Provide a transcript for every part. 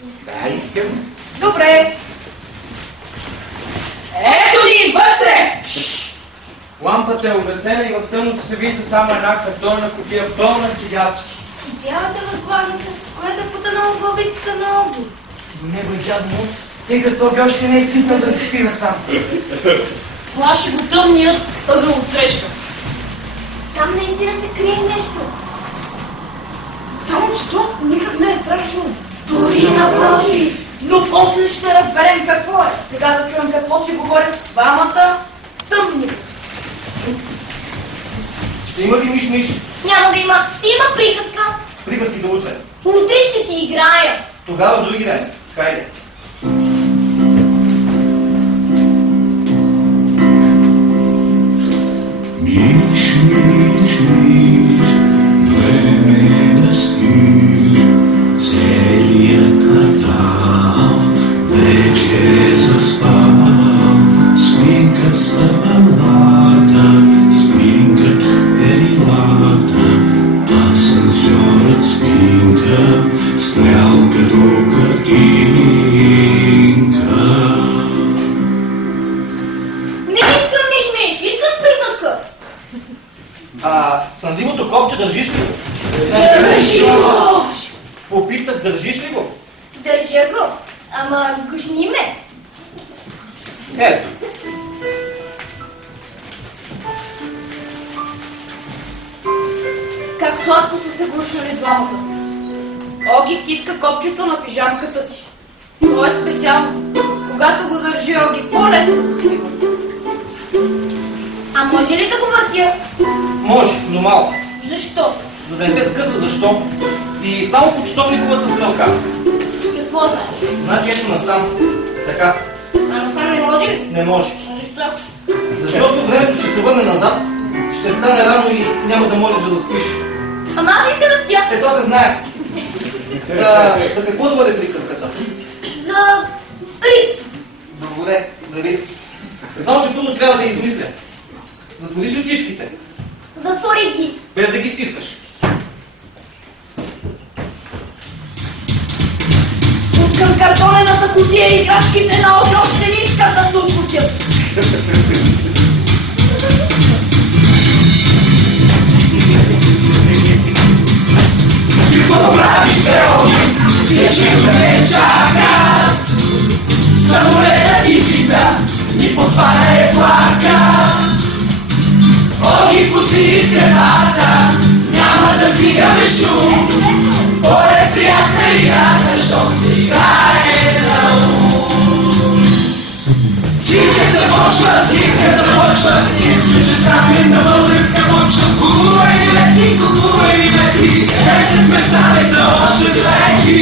Да, искам. Добре. Ето ни, вътре! Лампата е угасена и в тъмното се вижда само една картонна кутия, пълна седячки. Бялата възглавница, която е потънала в главицата на Оги. До него е дядо му, тъй като Оги още не е свикнал да се спива сам. Плаши го тъмният ъгъл отсреща. Там наистина се крие нещо. Само че то никак не е страшно. Дори напротив. Но после ще разберем какво е. Сега да чуем какво си говорят двамата тъмни. Ще има ли миш-миш? Няма да има. Ще има приказка. Приказки до утре. Утре ще си играя. Тогава други ден. Хайде. Миш, миш, миш, време да спиш, целият квартал вече заспал. Спинкат стъпалата, спинкат перилата, асансьорът спинка, спрял като картинка. Не искам миш-миш, искам приказка. Съндивото копче държиш ли го? Държи го! Попитах, държиш ли го? Държа го. Ама гушни ме. Ето. Как сладко са се глушнали двамата. Оги стиска копчето на пижамката си. То е специално. Когато го държи Оги, по-лесно да свива. А може ли да го въртя? Може, но малко. Защо? За да не се скъса защо. И само по часовниковата стрелка. Какво значи? Значи ето насам. Така. А насам не може ли? Не може. Защо? Защото времето ще се върне назад, ще стане рано и няма да можеш да заспиш. Ама аз искам да спя. Ето се знае. За какво да бъде приказката? За риб. Добре, дали. Само, че първо трябва да я измисля. Затвори си очичките, Затвори ги. без да ги стискаш. Към картонената кутия играчките на Оги още не искат да се откусят. Какво правиш, бе, Оги? Всички ме чакат. Самолетът излита, ни подпада плака. Оги, пусти стената, няма да вдигаме шум. По-е приятна играта, защото се играе на ум. Тихе започва, ние ще сами на българска почва. Купувай билети, дайте сме стане за още двеки.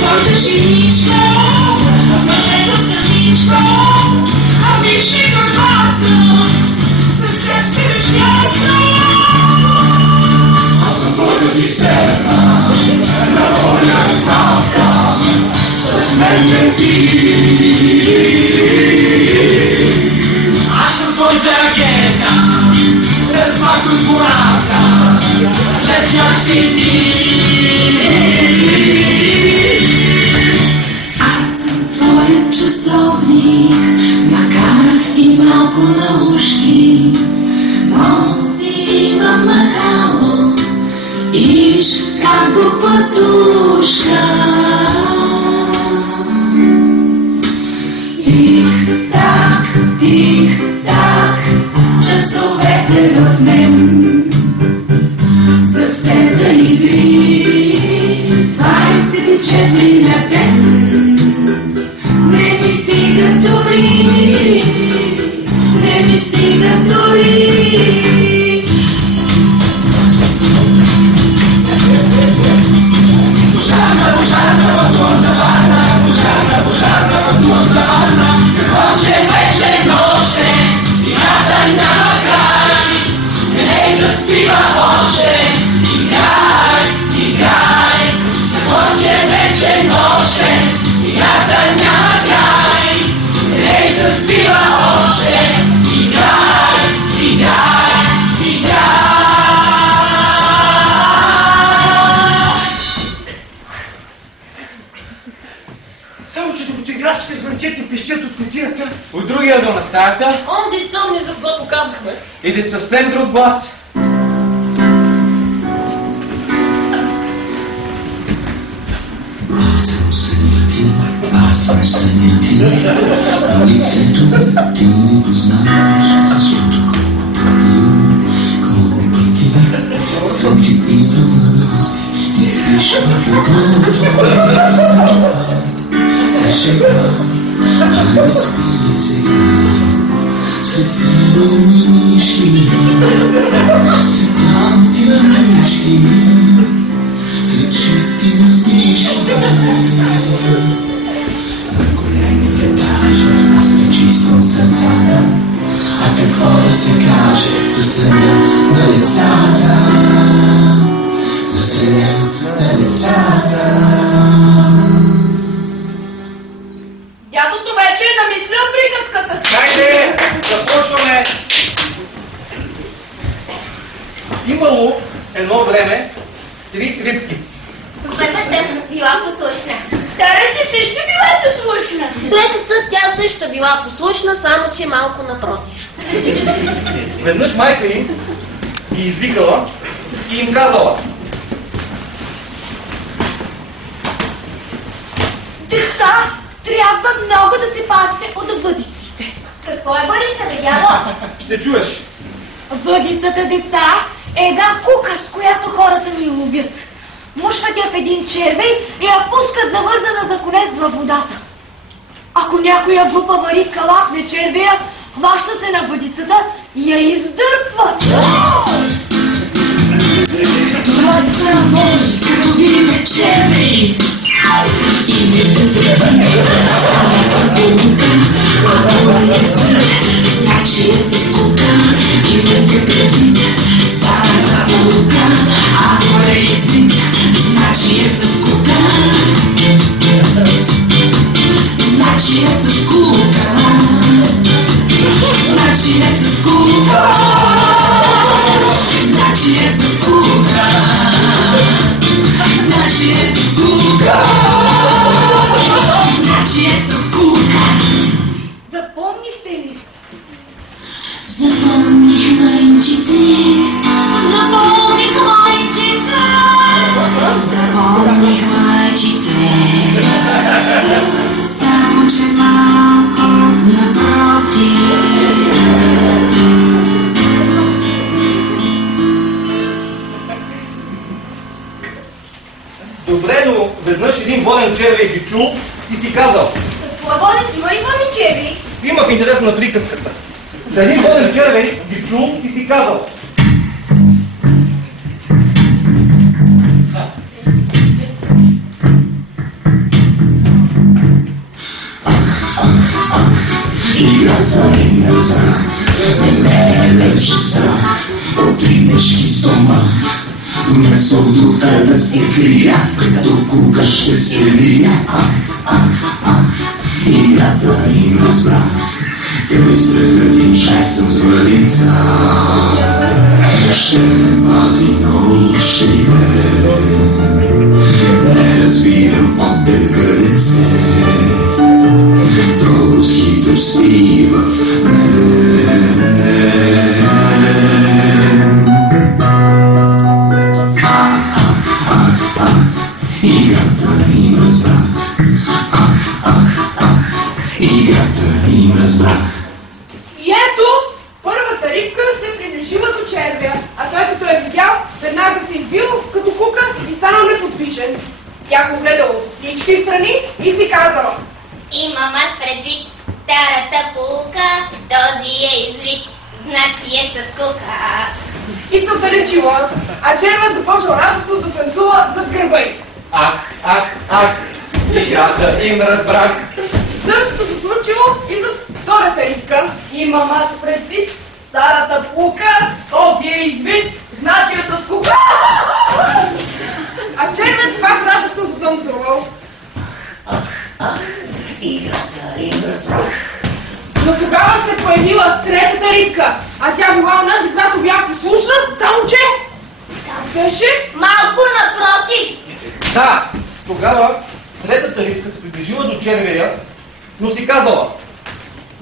Можеш и ничко, може да страничко, ами ще горбата, за теб ще ръждята. Аз съм твоята система, на воля ставка, с мен не ти. Аз съм твоята агента, след малко сбората, след някакви дни. Часовник, макар и малко наушки, носи има махало, иш как го пътушка. Тик-так, часовете в мен съвсем да игри, 24 на ден. Не ми стига дори, не ми стига дори. Пожарна, пътувам Варна, пожарна, пътувам Варна. Какво ще вече нощен, играта няма край. Не да спива още, играй. Какво ще вече нощен, играта няма край. Не да Докато играчите звънчат и пищят от кутията. От другия ъгъл на стаята Онзи спомни, за когото казахме. иде съвсем друг глас. Аз съм съня ти, на лицето ти не познаваш, защото колко пъти съм ти идвал на гости, ти спиш в леглото. Кажи да не спи сега, след седални мишки, след танци на мишки, след чисти мъстишки. На колените даже аз не чиствам сърцата, а какво да се каже за съня на децата, за съня на децата. Дядото вече е намислил приказката си. Хайде, започваме! Имало едно време 3 рибки. Първата била послушна. Старата също била послушна. Третата тя също била послушна, само че малко напротив. Веднъж майка им ги извикала и им казала: Деца, трябва много да се пазите от въдиците. Какво е бъдица, бе, дядо? ще чуеш. Въдицата, деца, е една кука, с която хората ни ловят. Мушват я в един червей и я пускат завързана за конец във водата. Ако някоя глупава рибка лапне червея, хваща се на въдицата и я издърпват. Това са мои кръговите червеи и не се тръване значи е се скука и не се предвид старата булка, ако е език, значи е се скука, значи е се скука, значи е се скука, значи е се скука, значи е се скука, значи е се скука. Запомнихте ли? Запомних мъничите, запомних мъничите, запомних мъничите, само че малко напротив. Добре, но веднъж един воден червей ги чул и си казал: Какво водят? Има ли водни червеи? има в интерес на приказката. Да един воден червей ги чул и си казал: Играта е на страх, не е вече страх от ринешки стомах. Вместо в духа да се крия, като кука ще се вия. Играта им разбрах, към изтръгът им чай съм с въдица. Ще ме пази, но ще не разбирам от бегълице. Трудскито спи в мен. Играта им разбрах. Играта им разбрах. И ето, първата рибка се приближила до червея, а той като е видял, веднага се избил като кука и станал неподвижен. Тя го гледала от всички страни и си казала: Имам аз предвид старата пулка, този е извик, значи е със скука. И се отдалечила, а червеят започнал радостно да танцува зад гърба й. Ах, играта им разбрах. Същото се случило и за втората рибка. Имам аз предвид старата пулка, този е извид, значи е със кука. А червеят пак радостно затанцувал. Играта им разбрах. Но тогава се появила третата рибка, а тя била онази, която бях послушна, само че там беше Малко напротив. Да, тогава третата рибка се приближила до червея но си казала.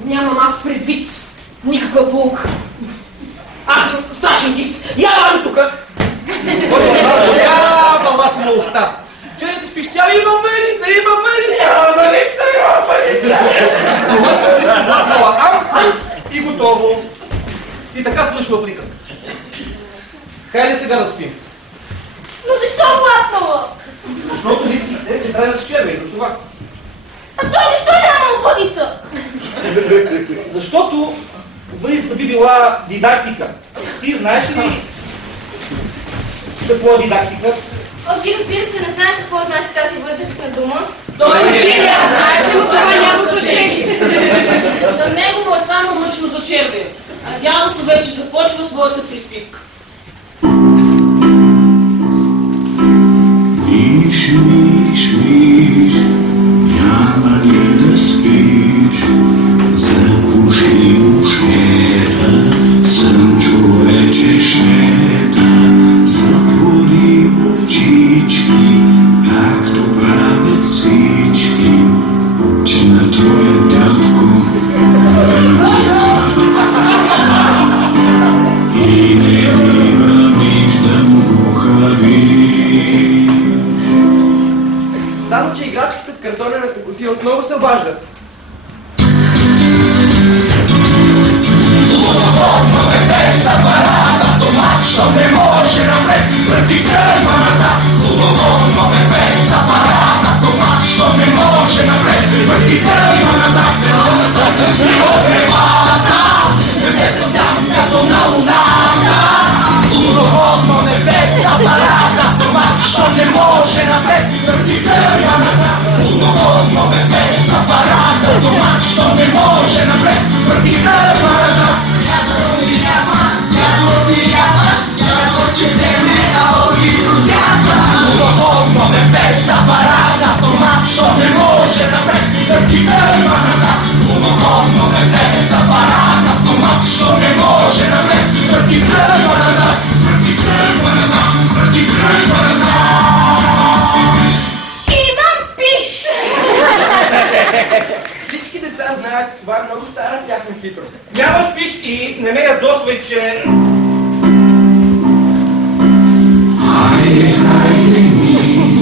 Нямам аз предвид никаква полука. Аз съм страшен гиц. Я вали тука! Ябала му уста. Че не спиш, тя има медица! И готово. И така свършва приказка. Хайде сега да спим. Но защо глапнала? Защото те се правят с червей, за това. А той защо няма водица? Защото въдицата би била дидактика. Ти знаеш ли какво е дидактика? Вие разбира се, не знаете какво значи тази вътрешна дума. Той не знае, но това няма значение. За него му е само мъчно за червея. А дядото вече започва своята приспивка. Миш, няма ли да спиш? Запуши ушета, сън човече шета. Затвори очички, както правят всички, че на твоя дядко и не бива виждам рухави. Само, че играчките в картонената кутия отново се обаждат. Всички деца знаят, че това е много стара тяхна хитрост. Нямаш пиш и не ме ядосвай, че... Хайде, ми,